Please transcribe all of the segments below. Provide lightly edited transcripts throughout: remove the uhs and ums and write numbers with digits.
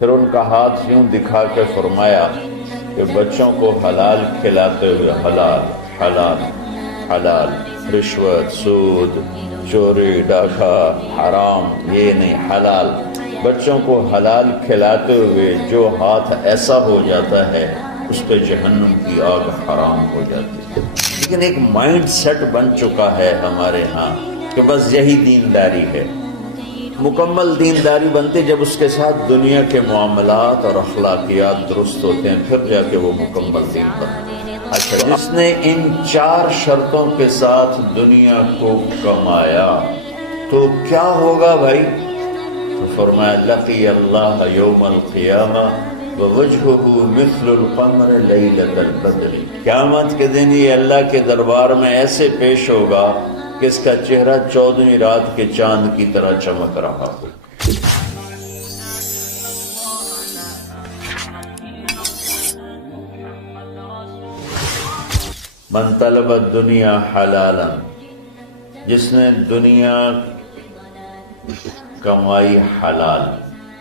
پھر ان کا ہاتھ یوں دکھا کے فرمایا کہ بچوں کو حلال کھلاتے ہوئے حلال حلال حلال، رشوت، سود، چوری، ڈاکہ، حرام یہ نہیں، حلال۔ بچوں کو حلال کھلاتے ہوئے جو ہاتھ ایسا ہو جاتا ہے اس پہ جہنم کی آگ حرام ہو جاتی ہے۔ لیکن ایک مائنڈ سیٹ بن چکا ہے ہمارے ہاں کہ بس یہی دینداری ہے۔ مکمل دینداری بنتی جب اس کے ساتھ دنیا کے معاملات اور اخلاقیات درست ہوتے ہیں، پھر جا کے وہ مکمل دین بنتا ہے۔ اچھا، جس نے ان 4 شرطوں کے ساتھ دنیا کو کمایا تو کیا ہوگا بھائی؟ تو فرمایا لقی اللہ یوم القیامہ ووجہہ مثل القمر لیلۃ البدر، قیامت کے دن یہ اللہ کے دربار میں ایسے پیش ہوگا کہ اس کا چہرہ 14ویں رات کے چاند کی طرح چمک رہا ہو۔ من طلب الدنیا حلالا، جس نے دنیا کمائی حلال،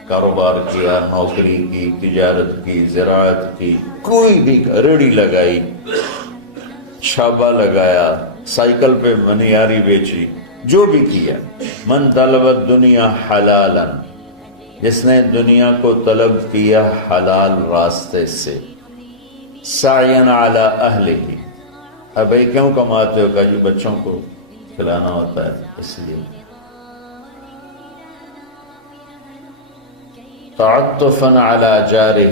کاروبار کیا، نوکری کی، تجارت کی، زراعت کی، کوئی بھی ریڑھی لگائی، چھابا لگایا، سائیکل پہ منیاری بیچی، جو بھی کیا، من طلب الدنیا حلالا، جس نے دنیا کو طلب کیا حلال راستے سے، سعین علی اہلہ، اب بھائی کیوں کماتے ہو؟ کہا جی بچوں کو کھلانا ہوتا ہے اس لیے۔ تعطفا علی جارہ،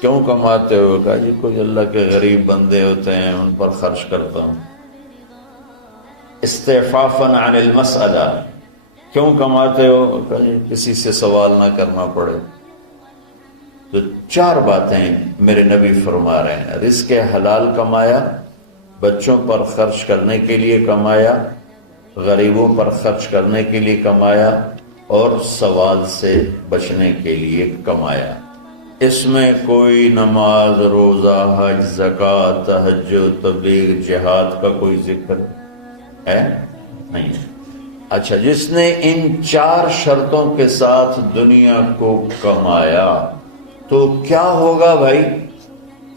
کیوں کماتے ہو؟ کہا جی کچھ اللہ کے غریب بندے ہوتے ہیں ان پر خرچ کرتا ہوں۔ استعفافا عن المسئلہ، کیوں کماتے ہو؟ کہا جی کسی سے سوال نہ کرنا پڑے۔ تو 4 باتیں میرے نبی فرما رہے ہیں، رزق حلال کمایا، بچوں پر خرچ کرنے کے لیے کمایا، غریبوں پر خرچ کرنے کے لیے کمایا، اور سوال سے بچنے کے لیے کمایا۔ اس میں کوئی نماز، روزہ، حج، زکوٰۃ، تہجد، تبلیغ، جہاد کا کوئی ذکر ہے نہیں۔ اچھا، جس نے ان 4 شرطوں کے ساتھ دنیا کو کمایا تو کیا ہوگا بھائی؟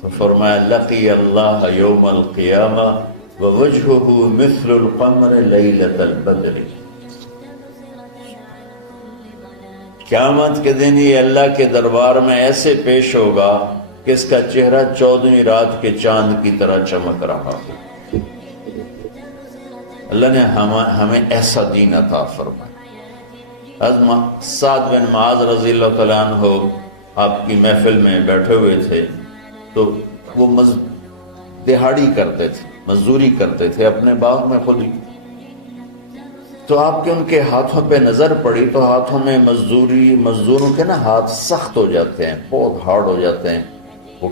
تو فرمایا لقی اللہ یوم القیامہ ووجہہ مثل القمر لیلۃ البدر، قیامت کے دن یہ اللہ کے دربار میں ایسے پیش ہوگا کہ اس کا چہرہ 14ویں رات کے چاند کی طرح چمک رہا ہو۔ اللہ نے ہمیں ایسا دین عطا فرمایا۔ حضرت سعد بن معاذ رضی اللہ تعالیٰ عنہ آپ کی محفل میں بیٹھے ہوئے تھے تو وہ دہاڑی کرتے تھے، مزدوری کرتے تھے اپنے باغ میں خود ہی۔ تو آپ کے ان کے ہاتھوں پہ نظر پڑی تو ہاتھوں میں مزدوروں کے نا ہاتھ سخت ہو جاتے ہیں، بہت ہارڈ ہو جاتے ہیں، وہ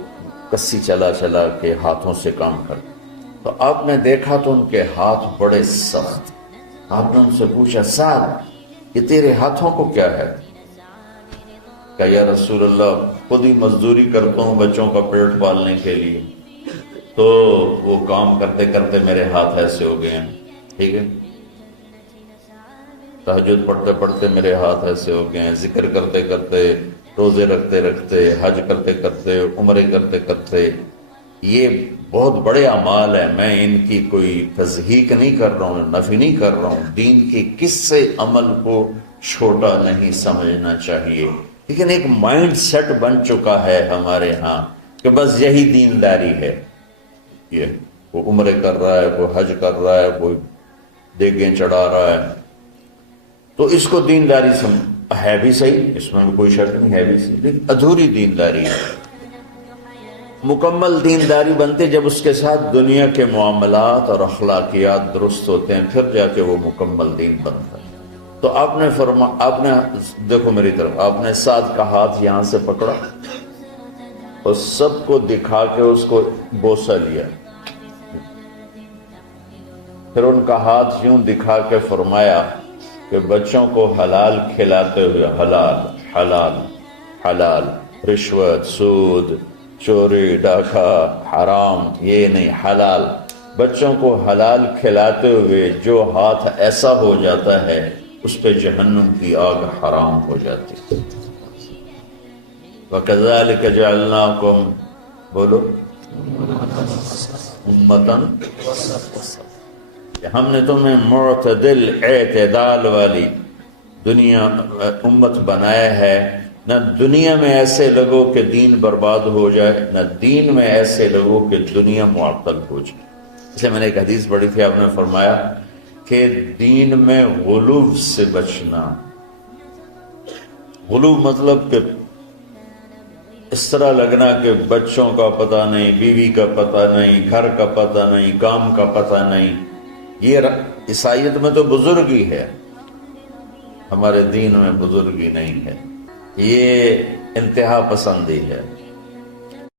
کسی چلا چلا کے ہاتھوں سے کام کرتے۔ تو آپ نے دیکھا تو ان کے ہاتھ بڑے سخت۔ آپ نے ان سے پوچھا سعد یہ تیرے ہاتھوں کو کیا ہے؟ کہا یا رسول اللہ خود ہی مزدوری کرتا ہوں بچوں کا پیٹ پالنے کے لیے، تو وہ کام کرتے کرتے میرے ہاتھ ایسے ہو گئے ہیں، ٹھیک ہے، تہجد پڑھتے پڑھتے میرے ہاتھ ایسے ہو گئے ہیں، ذکر کرتے کرتے، روزے رکھتے رکھتے، حج کرتے کرتے، عمرے کرتے کرتے، یہ بہت بڑے اعمال ہیں، میں ان کی کوئی تضحیق نہیں کر رہا ہوں، نفی نہیں کر رہا ہوں، دین کے کسی عمل کو چھوٹا نہیں سمجھنا چاہیے، لیکن ایک مائنڈ سیٹ بن چکا ہے ہمارے ہاں کہ بس یہی دینداری ہے۔ یہ کوئی عمرے کر رہا ہے، کوئی حج کر رہا ہے، کوئی دیگیں چڑھا رہا ہے، تو اس کو دینداری ہے بھی صحیح، اس میں کوئی شک نہیں، ہے بھی صحیح، لیکن ادھوری دینداری ہے۔ مکمل دینداری بنتے جب اس کے ساتھ دنیا کے معاملات اور اخلاقیات درست ہوتے ہیں، پھر جا کے وہ مکمل دین بنتا ہے۔ تو آپ نے دیکھو میری طرف، آپ نے سعد کا ہاتھ یہاں سے پکڑا اور سب کو دکھا کے اس کو بوسہ لیا، پھر ان کا ہاتھ یوں دکھا کے فرمایا کہ بچوں کو حلال کھلاتے ہوئے حلال حلال حلال، رشوت، سود، چوری، ڈاکہ، حرام یہ نہیں، حلال۔ بچوں کو حلال کھلاتے ہوئے جو ہاتھ ایسا ہو جاتا ہے اس پہ جہنم کی آگ حرام ہو جاتی ہے۔ وَكَذَلِكَ جَعَلْنَاكُمْ، بولو، امتاً، ہم نے تمہیں معتدل، اعتدال والی دنیا امت بنایا ہے، نہ دنیا میں ایسے لگو کہ دین برباد ہو جائے، نہ دین میں ایسے لگو کہ دنیا معطل ہو جائے۔ اس لیے میں نے ایک حدیث پڑھی تھی، آپ نے فرمایا کہ دین میں غلو سے بچنا۔ غلو مطلب کہ اس طرح لگنا کہ بچوں کا پتہ نہیں، بیوی کا پتہ نہیں، گھر کا پتہ نہیں، کام کا پتہ نہیں۔ یہ عیسائیت میں تو بزرگی ہے، ہمارے دین میں بزرگی نہیں ہے، یہ انتہا پسندی ہے۔